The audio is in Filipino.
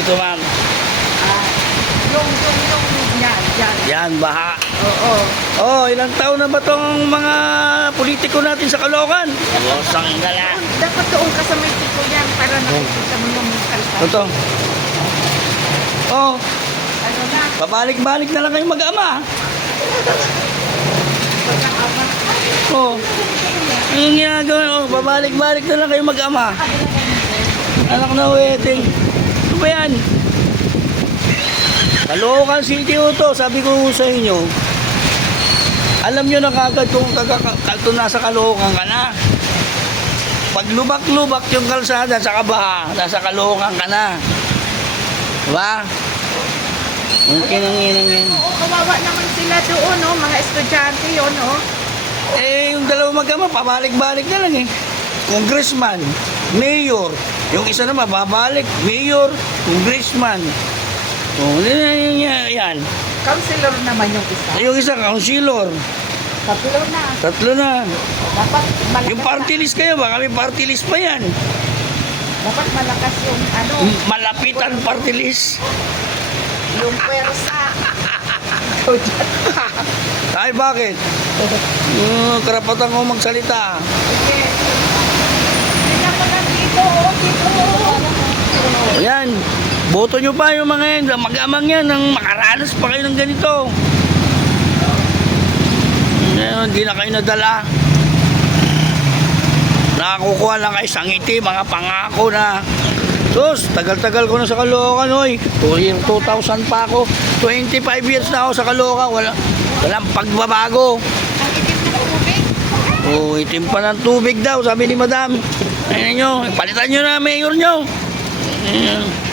dito, ma'am? Yan, baha. Oo. Oh, ilang taon na ba tong mga politiko natin sa Caloocan? Wasang ingala. Dapat doon ka sa may tiko yan para nakikita mo yung kalsada. Ito. Oh, Ano na? pabalik-balik na lang kayong mag-ama. Oh. Yung ginagawa, oh, babalik-balik na lang kayong mag-ama. Anak na wedding. Ano ba yan? Caloocan City to, sabi ko sa inyo. Alam nyo na kagad kung nasa Caloocan ka na. Pag lubak-lubak yung kalsada sa kabaha, nasa Caloocan ka na. Diba? Okay nang yan. Oo, kawawa naman sila doon, no? Mga estudyante yun, no? Eh, yung dalawa mag-ama, pabalik-balik na lang eh. Congressman, mayor. Yung isa naman, babalik, mayor, congressman. Oh, yan. Counselor naman yung isa. Yung isa, councilor. Tatlo na. Tatlo na. Dapat malakas. Yung party list kayo ba? Kami party list pa yan. Dapat malakas yung ano, Malapitan party list. yung pwersa. Ay, bakit? Karapatan ko magsalita. Sige. Hindi ako nandito, dito. Ayan. Boto nyo pa yung mga yan. Mag-amang yan. Nang makaranas pa kayo ng ganito. Ngayon, hindi na kayo nadala. Nakakukuha lang kayo sa ngiti. Mga pangako na. Sus, tagal-tagal ko na sa Caloocan, oy. 2000 pa ako. 25 years na ako sa Caloocan. Walang pagbabago. Ang itim na tubig. Oh, itim pa ng tubig daw, sabi ni madam. Ayun nyo, palitan nyo na mayor nyo. Ayan.